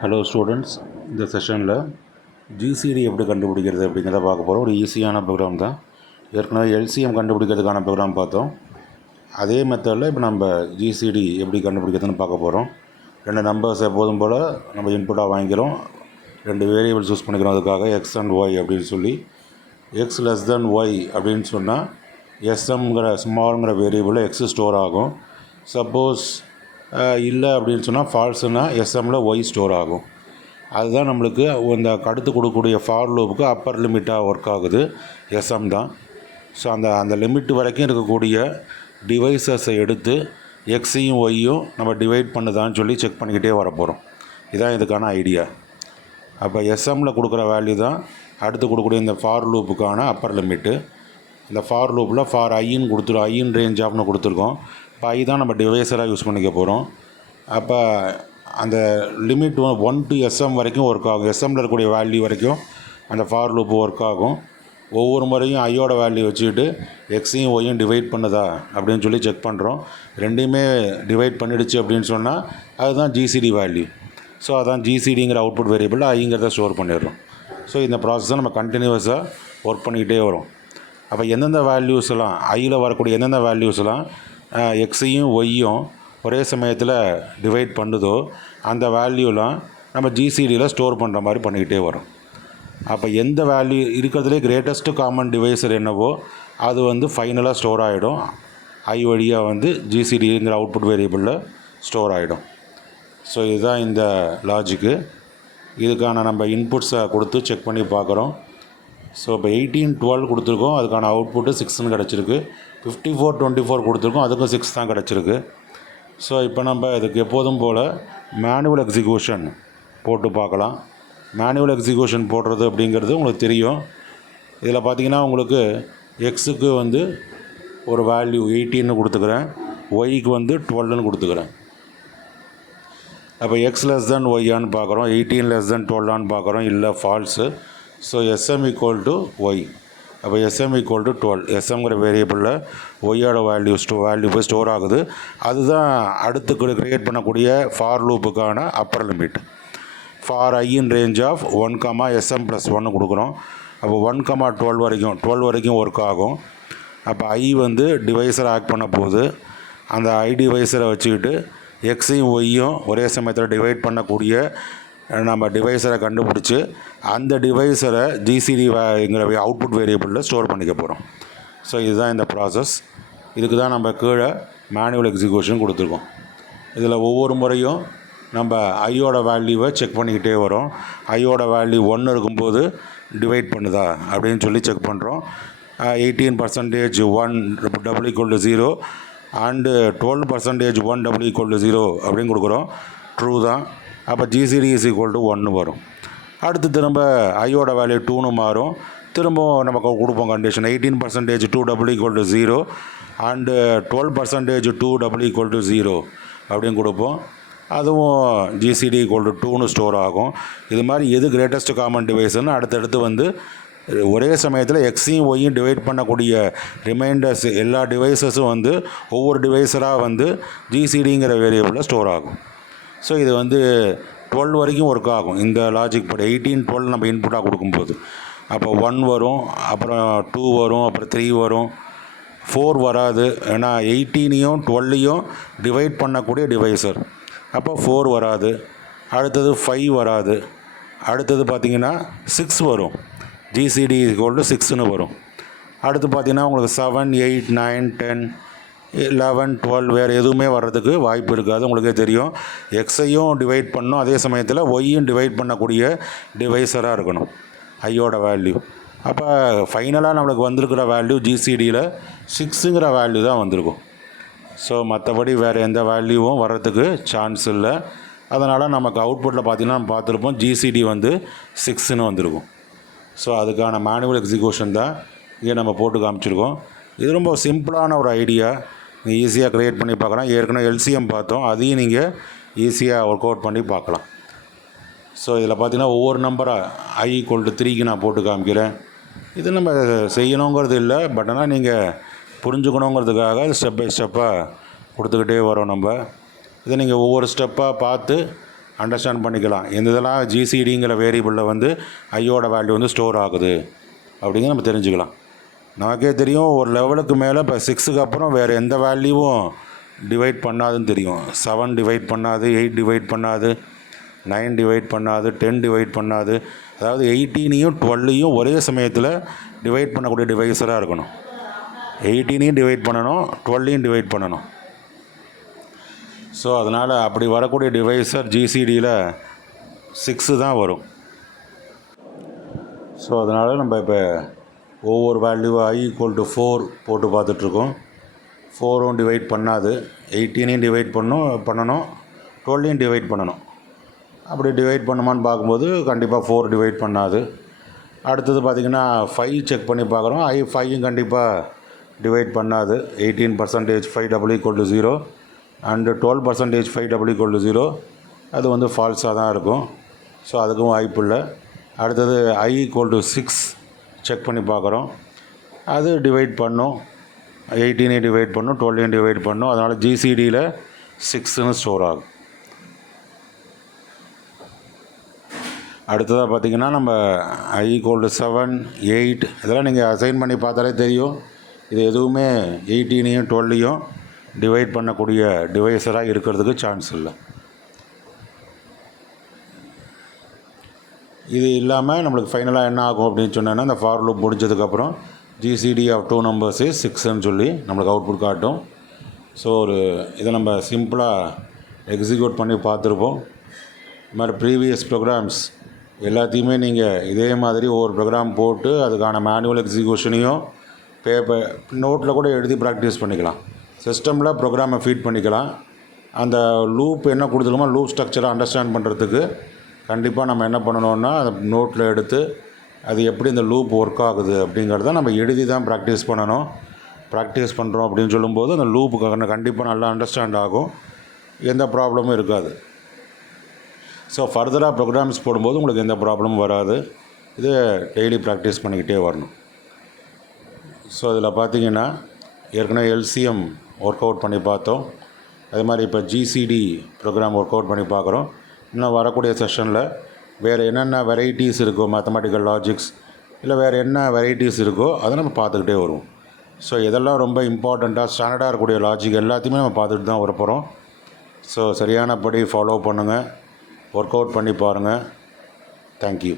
Hello students, இந்த செஷனில் GCD எப்படி கண்டுபிடிக்கிறது அப்படிங்கிறத பார்க்க போகிறோம். ஒரு ஈஸியான ப்ரோக்ராம் தான். ஏற்கனவே எல்சிஎம் கண்டுபிடிக்கிறதுக்கான ப்ரோக்ராம் பார்த்தோம். அதே மெத்தடில் இப்போ நம்ம ஜிசிடி எப்படி கண்டுபிடிக்கிறதுன்னு பார்க்க போகிறோம். 2 நம்பர்ஸ் எப்போதும் போல் நம்ம இன்புட்டாக வாங்கிக்கிறோம். 2 வேரியபிள்ஸ் யூஸ் பண்ணிக்கிறோம். அதுக்காக எக்ஸ் அண்ட் ஒய் அப்படின்னு சொல்லி எக்ஸ் லெஸ் தென் ஒய் அப்படின்னு சொன்னால் எஸ்எம்ங்கிற ஸ்மால்ங்கிற வேரியபிளில் எக்ஸ் ஸ்டோர் ஆகும். சப்போஸ் இல்லை அப்படின்னு சொன்னால் ஃபால்ஸுன்னா எஸ்எம்மில் ஒய் ஸ்டோர் ஆகும். அதுதான் நம்மளுக்கு இந்த அடுத்து கொடுக்கக்கூடிய ஃபார் லூப்புக்கு அப்பர் லிமிட்டாக ஒர்க் ஆகுது. எஸ்எம் தான். ஸோ அந்த லிமிட் வரைக்கும் இருக்கக்கூடிய டிவைசஸை எடுத்து எக்ஸையும் ஒய்யும் நம்ம டிவைட் பண்ணுதான்னு சொல்லி செக் பண்ணிக்கிட்டே வர போகிறோம். இதுதான் இதுக்கான ஐடியா. அப்போ எஸ்எம்மில் கொடுக்குற வேல்யூ தான் அடுத்து கொடுக்கக்கூடிய இந்த ஃபார் லூப்புக்கான அப்பர் லிமிட்டு. இந்த ஃபார் லூப்பில் ஃபார் ஐன்னு கொடுத்துருக்கோம், ஐயின் ரேஞ்ச் ஆஃப்னு கொடுத்துருக்கோம். இப்போ ஐ தான் நம்ம டிவைஸராக யூஸ் பண்ணிக்க போகிறோம். அப்போ அந்த லிமிட் 1 to SM வரைக்கும் ஒர்க் ஆகும். எஸ்எம்மில் இருக்கக்கூடிய வேல்யூ வரைக்கும் அந்த ஃபார் லூப் ஒர்க் ஆகும். ஒவ்வொரு முறையும் ஐயோட வேல்யூ வச்சுக்கிட்டு எக்ஸையும் ஒய்யும் டிவைட் பண்ணுதா அப்படின்னு சொல்லி செக் பண்ணுறோம். ரெண்டையுமே டிவைட் பண்ணிடுச்சு அப்படின்னு சொன்னால் அதுதான் ஜிசிடி வேல்யூ. ஸோ அதான் ஜிசிடிங்கிற அவுட்புட் வேரியபிள் ஐங்கிறத ஸ்டோர் பண்ணிடுறோம். ஸோ இந்த ப்ராசஸை நம்ம கண்டினியூஸாக ஒர்க் பண்ணிக்கிட்டே வரும். அப்போ எந்தெந்த வேல்யூஸ்லாம் ஐயில் வரக்கூடிய எந்தெந்த வேல்யூஸ்லாம் எக்ஸையும் ஒய்யும் ஒரே சமயத்தில் டிவைட் பண்ணுதோ அந்த வேல்யூலாம் நம்ம ஜிசிடியில் ஸ்டோர் பண்ணுற மாதிரி பண்ணிக்கிட்டே வரும். அப்போ எந்த வேல்யூ இருக்கிறதுலே கிரேட்டஸ்ட் காமன் டிவைஸர் என்னவோ அது ஃபைனலாக ஸ்டோர் ஆகிடும். ஐ வழியாக ஜிசிடிங்கிற அவுட்புட் வேரியபிளில் ஸ்டோர் ஆகிடும். ஸோ இதுதான் இந்த லாஜிக்கு. இதுக்கான நம்ம இன்புட்ஸை கொடுத்து செக் பண்ணி பார்க்குறோம். ஸோ இப்போ 18, 12 கொடுத்துருக்கோம், அதுக்கான அவுட்புட்டு 6ன்னு கிடச்சிருக்கு. 54, 24 கொடுத்துருக்கோம், அதுக்கும் 6 தான் கிடச்சிருக்கு. ஸோ இப்போ நம்ம இதுக்கு எப்போதும் போல் மேனுவல் எக்ஸிக்யூஷன் போட்டு பார்க்கலாம். மேனுவல் எக்ஸிக்யூஷன் போடுறது அப்படிங்கிறது உங்களுக்கு தெரியும். இதில் பார்த்தீங்கன்னா உங்களுக்கு எக்ஸுக்கு ஒரு வேல்யூ 18ன்னு கொடுத்துக்கிறேன், ஒய்க்கு 12ன்னு கொடுத்துக்கிறேன். அப்போ எக்ஸ் லெஸ் தென் ஒய்யான்னு பார்க்குறோம், 18 லெஸ் தென் 12ஆன்னு பார்க்குறோம், இல்லை false. So SM equal to Y. அப்போ SM ஈக்குவல் டு 12. எஸ்எம்ங்கிற வேரியபிளில் ஒய்யோட வேல்யூ போய் ஸ்டோர் ஆகுது. அதுதான் அடுத்து க்ரியேட் பண்ணக்கூடிய ஃபார் லூப்புக்கான அப்பர் லிமிட். ஃபார் ஐயின் ரேஞ்ச் ஆஃப் 1, SM+1 கொடுக்குறோம். அப்போ 1, 12 வரைக்கும் ஒர்க் ஆகும். அப்போ ஐ டிவைஸரை ஆக்ட் பண்ண போகுது. அந்த ஐ டிவைஸரை வச்சுக்கிட்டு எக்ஸையும் ஒய்யும் ஒரே சமயத்தில் டிவைட் பண்ணக்கூடிய நம்ம டிவைஸரை கண்டுபிடிச்சி அந்த டிவைஸரை ஜிசிடிங்கிற அவுட்புட் வேரியபிளில் ஸ்டோர் பண்ணிக்க போகிறோம். ஸோ இதுதான் இந்த ப்ராசஸ். இதுக்கு தான் நம்ம கீழே மேனுவல் எக்ஸிக்யூஷன் கொடுத்துருக்கோம். இதில் ஒவ்வொரு முறையும் நம்ம ஐயோட வேல்யூவை செக் பண்ணிக்கிட்டே வரோம். ஐயோட வேல்யூ 1 இருக்கும்போது டிவைட் பண்ணுதா அப்படின்னு சொல்லி செக் பண்ணுறோம். 18% 1 =0 அண்டு 12% 1 =0 அப்படின்னு கொடுக்குறோம். ட்ரூ தான். அப்போ ஜிசிடி இஸ் ஈக்குவல் டு 1 வரும். அடுத்து திரும்ப ஐயோட வேல்யூ 2ன்னு மாறும். திரும்பவும் நமக்கு கொடுப்போம் கண்டிஷன் 18% 2 0 அண்டு 12% 2 0 அப்படின்னு கொடுப்போம். அதுவும் ஜிசிடி ஈக்குவல் டு 2ன்னு ஸ்டோர் ஆகும். இது மாதிரி எது கிரேட்டஸ்ட் காமன் டிவைஸ்ன்னு அடுத்தடுத்து ஒரே சமயத்தில் எக்ஸையும் ஒய்யும் டிவைட் பண்ணக்கூடிய ரிமைண்டர்ஸ் எல்லா டிவைஸஸும் ஒவ்வொரு டிவைஸராக ஜிசிடிங்கிற வேரியபிளில் ஸ்டோர் ஆகும். ஸோ இது 12 வரைக்கும் ஒர்க் ஆகும். இந்த லாஜிக் படி 18, 12 நம்ம இன்புட்டாக கொடுக்கும்போது அப்போ 1 வரும், அப்புறம் 2 வரும், அப்புறம் 3 வரும், 4 வராது. ஏன்னா 18ஐயும் 12ஐயும் டிவைட் பண்ணக்கூடிய டிவைஸர். அப்போ 4 வராது. அடுத்தது 5 வராது. அடுத்தது பார்த்திங்கன்னா 6 வரும். ஜிசிடி = 6ன்னு வரும். அடுத்து பார்த்திங்கன்னா உங்களுக்கு 7, 8, 9, 10, 11, 12 வேறு எதுவுமே வர்றதுக்கு வாய்ப்பு இருக்காது. உங்களுக்கே தெரியும், எக்ஸையும் டிவைட் பண்ணணும், அதே சமயத்தில் ஒய்யும் டிவைட் பண்ணக்கூடிய டிவைஸராக இருக்கணும் ஐயோட வேல்யூ. அப்போ ஃபைனலாக நம்மளுக்கு வந்திருக்கிற வேல்யூ ஜிசிடியில் 6ங்கிற வேல்யூ தான் வந்திருக்கும். ஸோ மற்றபடி வேறு எந்த வேல்யூவும் வர்றதுக்கு சான்ஸ் இல்லை. அதனால் நமக்கு அவுட்புட்டில் பார்த்திங்கன்னா நம்ம பார்த்துருப்போம் ஜிசிடி 6ன்னு வந்திருக்கும். ஸோ அதுக்கான மேனுவல் எக்ஸிக்யூஷன் தான் இங்கே நம்ம போட்டு காமிச்சிருக்கோம். இது ரொம்ப சிம்பிளான ஒரு ஐடியா. நீங்கள் ஈஸியாக க்ரியேட் பண்ணி பார்க்கலாம். ஏற்கனவே எல்சிஎம் பார்த்தோம், அதையும் நீங்கள் ஈஸியாக ஒர்க் அவுட் பண்ணி பார்க்கலாம். ஸோ இதில் பார்த்தீங்கன்னா ஒவ்வொரு நம்பராக I = 3க்கு நான் போட்டு காமிக்கிறேன். இது நம்ம செய்யணுங்கிறது இல்லை, பட் ஆனால் நீங்கள் புரிஞ்சுக்கணுங்கிறதுக்காக ஸ்டெப் பை ஸ்டெப்பாக கொடுத்துக்கிட்டே வரோம். நம்ம இதை நீங்கள் ஒவ்வொரு ஸ்டெப்பாக பார்த்து அண்டர்ஸ்டாண்ட் பண்ணிக்கலாம். எந்த இதெல்லாம் ஜிசிடிங்கிற வேரியபிளில் வந்து ஐயோட வேல்யூ வந்து ஸ்டோர் ஆகுது அப்படிங்கிறத நம்ம தெரிஞ்சுக்கலாம். நமக்கே தெரியும் ஒரு லெவலுக்கு மேலே இப்போ 6க்கு அப்புறம் வேறு எந்த வேல்யூவும் டிவைட் பண்ணாதுன்னு தெரியும். 7 டிவைட் பண்ணாது, 8 டிவைட் பண்ணாது, 9 டிவைட் பண்ணாது, 10 டிவைட் பண்ணாது. அதாவது 18யும் 12யும் ஒரே சமயத்தில் டிவைட் பண்ணக்கூடிய டிவைஸராக இருக்கணும். 18யும் டிவைட் பண்ணணும், 12யும் டிவைட் பண்ணணும். ஸோ அதனால் அப்படி வரக்கூடிய டிவைஸர் ஜிசிடியில் 6 தான் வரும். ஸோ அதனால் நம்ம இப்போ ஒவ்வொரு வேல்யூவாக i = 4 போட்டு பார்த்துட்ருக்கோம். 4ம் டிவைட் பண்ணாது, 18யும் டிவைட் பண்ணணும், 12யும் டிவைட் பண்ணணும். அப்படி டிவைட் பண்ணுமான்னு பார்க்கும்போது கண்டிப்பாக 4 டிவைட் பண்ணாது. அடுத்தது பார்த்திங்கன்னா 5 செக் பண்ணி பார்க்குறோம். 5யும் கண்டிப்பாக டிவைட் பண்ணாது. 18% 5 = 0 அண்டு 12% 5 = 0. அது வந்து ஃபால்ஸாக தான் இருக்கும். ஸோ அதுக்கும் வாய்ப்பு இல்லை. அடுத்தது i = 6 செக் பண்ணி பார்க்குறோம். அது டிவைட் பண்ணும், 18ஐயும் டிவைட் பண்ணும், 12ஐயும் டிவைட் பண்ணும். அதனால் ஜிசிடியில் 6ன்னு ஸ்டோர் ஆகும். அடுத்ததாக பார்த்திங்கன்னா நம்ம i = 7, 8 இதெல்லாம் நீங்கள் அசைன் பண்ணி பார்த்தாலே தெரியும். இது எதுவுமே 18ஐயும் 12ஐயும் டிவைட் பண்ணக்கூடிய டிவைஸராக இருக்கிறதுக்கு சான்ஸ் இல்லை. இது இல்லாமல் நம்மளுக்கு ஃபைனலாக என்ன ஆகும் அப்படின்னு சொன்னோன்னா, இந்த ஃபார் லூப் முடிஞ்சதுக்கப்புறம் ஜிசிடி ஆஃப் 2 numbers is 6ன்னு சொல்லி நம்மளுக்கு அவுட்புட் காட்டும். ஸோ இதை நம்ம சிம்பிளாக எக்ஸிக்யூட் பண்ணி பார்த்துருப்போம். இது மாதிரி ப்ரீவியஸ் ப்ரோக்ராம்ஸ் எல்லாத்தையுமே நீங்கள் இதே மாதிரி ஒவ்வொரு ப்ரோக்ராம் போட்டு அதுக்கான மேனுவல் எக்ஸிக்யூஷனையும் பேப்பர் நோட்டில் கூட எழுதி ப்ராக்டிஸ் பண்ணிக்கலாம். சிஸ்டமில் ப்ரோக்ராமை ஃபீட் பண்ணிக்கலாம். அந்த லூப் என்ன கொடுத்துருக்கோமோ லூப் ஸ்ட்ரக்சரை அண்டர்ஸ்டாண்ட் பண்ணுறதுக்கு கண்டிப்பாக நம்ம என்ன பண்ணணுன்னா அதை நோட்டில் எடுத்து அது எப்படி இந்த லூப் ஒர்க் ஆகுது அப்படிங்கிறத நம்ம எழுதி தான் ப்ராக்டிஸ் பண்ணணும். ப்ராக்டிஸ் பண்ணுறோம் அப்படின்னு சொல்லும்போது அந்த லூப்புக்கு கண்டிப்பாக நல்லா அண்டர்ஸ்டாண்ட் ஆகும், எந்த ப்ராப்ளமும் இருக்காது. ஸோ ஃபர்தராக ப்ரோக்ராம்ஸ் போடும்போது உங்களுக்கு எந்த ப்ராப்ளமும் வராது. இது டெய்லி ப்ராக்டிஸ் பண்ணிக்கிட்டே வரணும். ஸோ இதில் பார்த்திங்கன்னா ஏற்கனவே எல்சிஎம் ஒர்க் அவுட் பண்ணி பார்த்தோம். அது மாதிரி இப்போ ஜிசிடி ப்ரோக்ராம் ஒர்க் அவுட் பண்ணி பார்க்குறோம். இன்னும் வரக்கூடிய செஷனில் வேறு என்னென்ன வெரைட்டிஸ் இருக்கோ, மேத்தமெட்டிக்கல் லாஜிக்ஸ் இல்லை வேறு என்ன வெரைட்டிஸ் இருக்கோ அதை நம்ம பார்த்துக்கிட்டே வருவோம். ஸோ இதெல்லாம் ரொம்ப இம்பார்ட்டண்ட்டாக ஸ்டாண்டர்டாக இருக்கக்கூடிய லாஜிக் எல்லாத்தையுமே நம்ம பார்த்துட்டு தான் வரப்போகிறோம். ஸோ சரியானபடி ஃபாலோ பண்ணுங்கள், ஒர்க் அவுட் பண்ணி பாருங்கள். தேங்க்யூ.